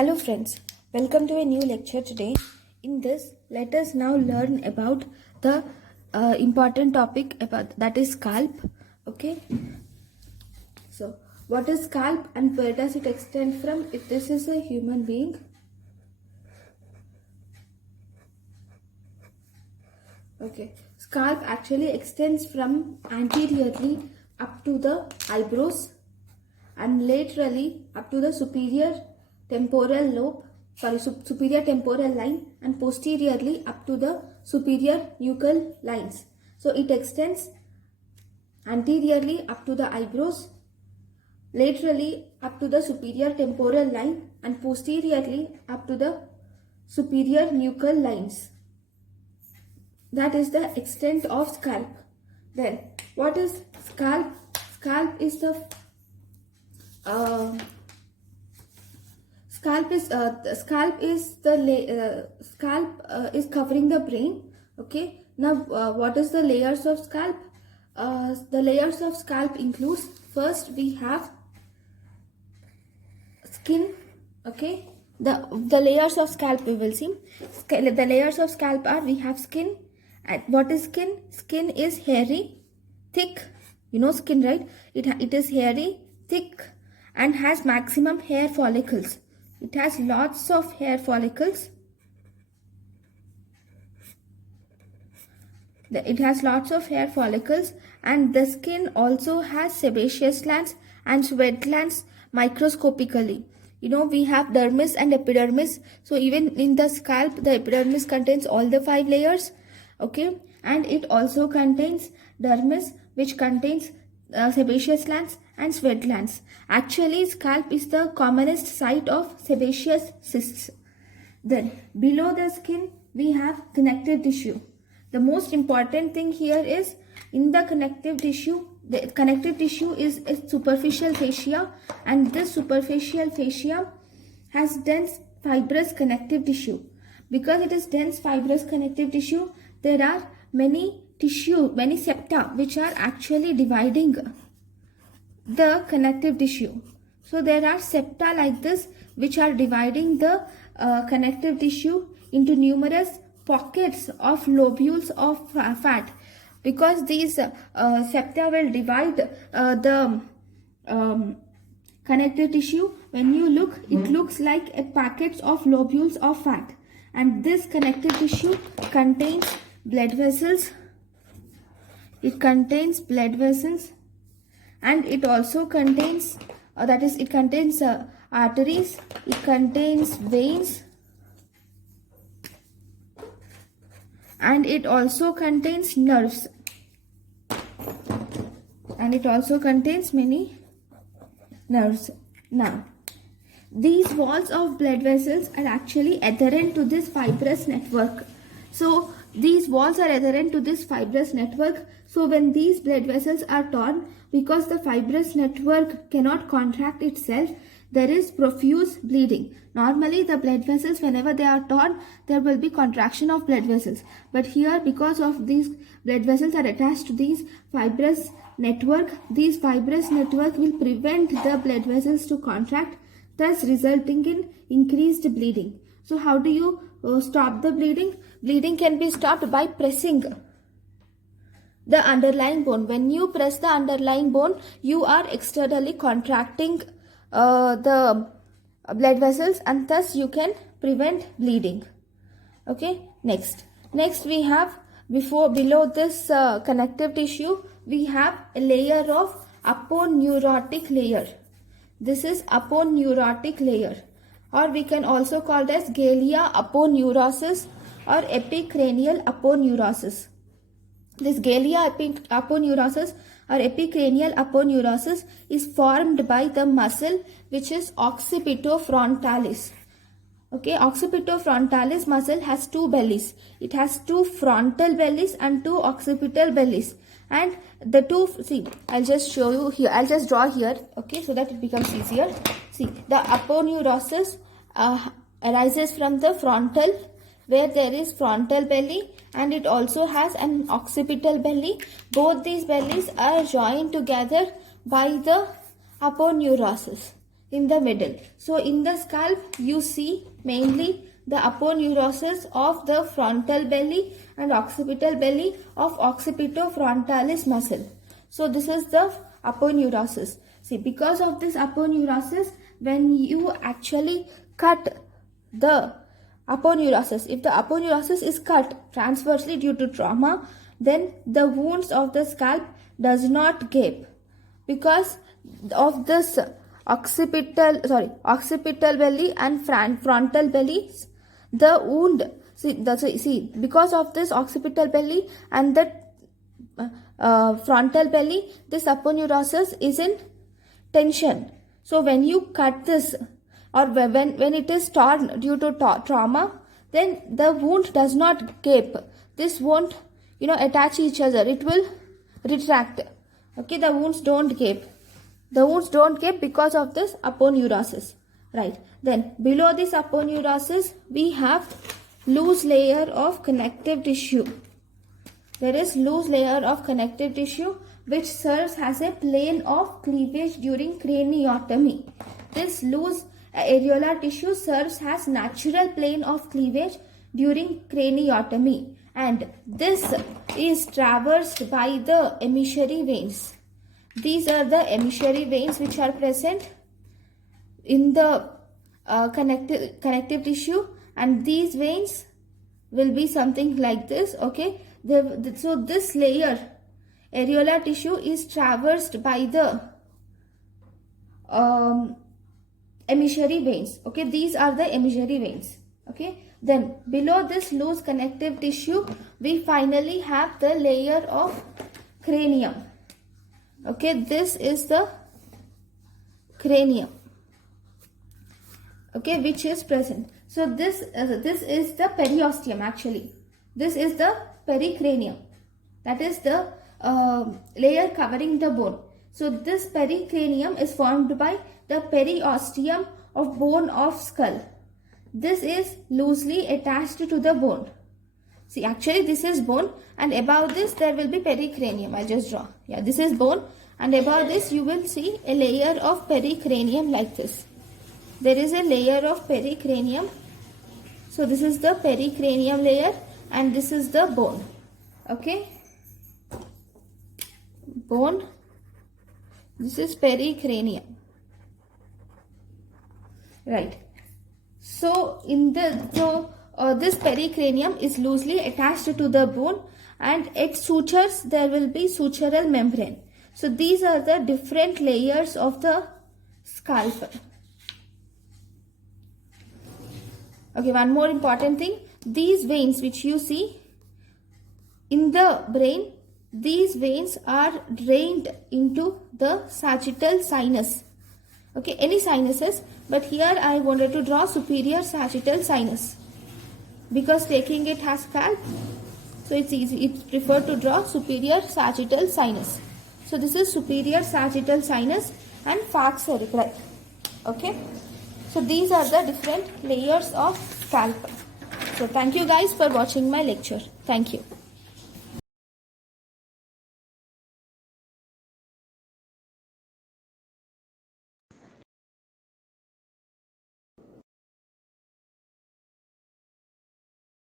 Hello friends, welcome to a new lecture today. In this, let us now learn about the important topic about that is scalp. Okay. So, what is scalp and where does it extend from? If this is a human being, okay, scalp actually extends from anteriorly up to the eyebrows and laterally up to the superior temporal lobe, superior temporal line, and posteriorly up to the superior nuchal lines. So it extends anteriorly up to the eyebrows, laterally up to the superior temporal line, and posteriorly up to the superior nuchal lines. That is the extent of scalp. Then what is scalp? Scalp is the scalp is covering the brain. Okay. Now what is the layers of scalp? The layers of scalp includes, first we have skin. Okay. The layers of scalp we will see. The layers of scalp are, we have skin. And what is skin? Skin is hairy, thick. You know skin, right? It is hairy, thick, and has maximum hair follicles. It has lots of hair follicles. It has lots of hair follicles, and the skin also has sebaceous glands and sweat glands microscopically. You know, we have dermis and epidermis. So even in the scalp, the epidermis contains all the 5 layers. Okay, and it also contains dermis, which contains sebaceous glands and sweat glands. Actually, scalp is the commonest site of sebaceous cysts. Then below the skin we have connective tissue. The most important thing here is, in the connective tissue, the connective tissue is a superficial fascia, and this superficial fascia has dense fibrous connective tissue. Because it is dense fibrous connective tissue, there are many septa which are actually dividing the connective tissue. So there are septa like this which are dividing the connective tissue into numerous pockets of lobules of fat. Because these septa will divide the connective tissue, when you look, it looks like a packets of lobules of fat. And this connective tissue contains blood vessels. It contains blood vessels, and it also contains it contains arteries, it contains veins, and it also contains nerves, and it also contains many nerves. Now, these walls of blood vessels are actually adherent to this fibrous network. So these walls are adherent to this fibrous network. So when these blood vessels are torn, because the fibrous network cannot contract itself, there is profuse bleeding. Normally the blood vessels, whenever they are torn, there will be contraction of blood vessels. But here, because of these blood vessels are attached to these fibrous network will prevent the blood vessels to contract, thus resulting in increased bleeding. So how do you stop the bleeding? Bleeding can be stopped by pressing the underlying bone. When you press the underlying bone, you are externally contracting the blood vessels, and thus you can prevent bleeding. Okay, next we have, below this connective tissue, we have a layer of aponeurotic layer. This is aponeurotic layer, or we can also call it as Galia Aponeurosis or epicranial aponeurosis. This Galia Aponeurosis or epicranial aponeurosis is formed by the muscle which is occipitofrontalis. Okay, occipitofrontalis muscle has 2 bellies. It has 2 frontal bellies and 2 occipital bellies. And the two, see, I'll just show you here. I'll just draw here, okay, so that it becomes easier. See, the aponeurosis arises from the frontal, where there is frontal belly, and it also has an occipital belly. Both these bellies are joined together by the aponeurosis. in the middle. So in the scalp you see mainly the aponeurosis of the frontal belly and occipital belly of occipitofrontalis muscle. So this is the aponeurosis. See, because of this aponeurosis, when you actually cut the aponeurosis, if the aponeurosis is cut transversely due to trauma, then the wounds of the scalp does not gape. Because of this occipital belly and frontal belly, the wound, because of this occipital belly and the frontal belly, this aponeurosis is in tension. So when you cut this, or when it is torn due to trauma, then the wound does not gape. This won't attach each other. It will retract. Okay, the wounds don't gape. The wounds don't gape because of this aponeurosis. Right. Then below this aponeurosis, we have loose layer of connective tissue. There is loose layer of connective tissue which serves as a plane of cleavage during craniotomy. This loose areolar tissue serves as natural plane of cleavage during craniotomy, and this is traversed by the emissary veins. These are the emissary veins which are present in the connective tissue, and these veins will be something like this. Okay, so this layer areolar tissue is traversed by the emissary veins. Okay, these are the emissary veins. Okay, then below this loose connective tissue, we finally have the layer of cranium. Okay, this is the cranium. Okay, which is present. So this is the periosteum actually. This is the pericranium. That is the layer covering the bone. So this pericranium is formed by the periosteum of bone of skull. This is loosely attached to the bone. See, actually this is bone, and above this there will be pericranium. I'll just draw. Yeah, this is bone, and above this you will see a layer of pericranium like this. There is a layer of pericranium. So this is the pericranium layer, and this is the bone. Okay, bone. This is pericranium. Right. So this pericranium is loosely attached to the bone, and at sutures there will be sutural membrane. So these are the different layers of the scalp. Okay, one more important thing. These veins which you see in the brain, these veins are drained into the sagittal sinus. Okay, any sinuses, but here I wanted to draw superior sagittal sinus because taking it as scalp, so it's easy. It's preferred to draw superior sagittal sinus. So this is superior sagittal sinus and falx cerebri. Okay, so these are the different layers of scalp. So thank you guys for watching my lecture. Thank you.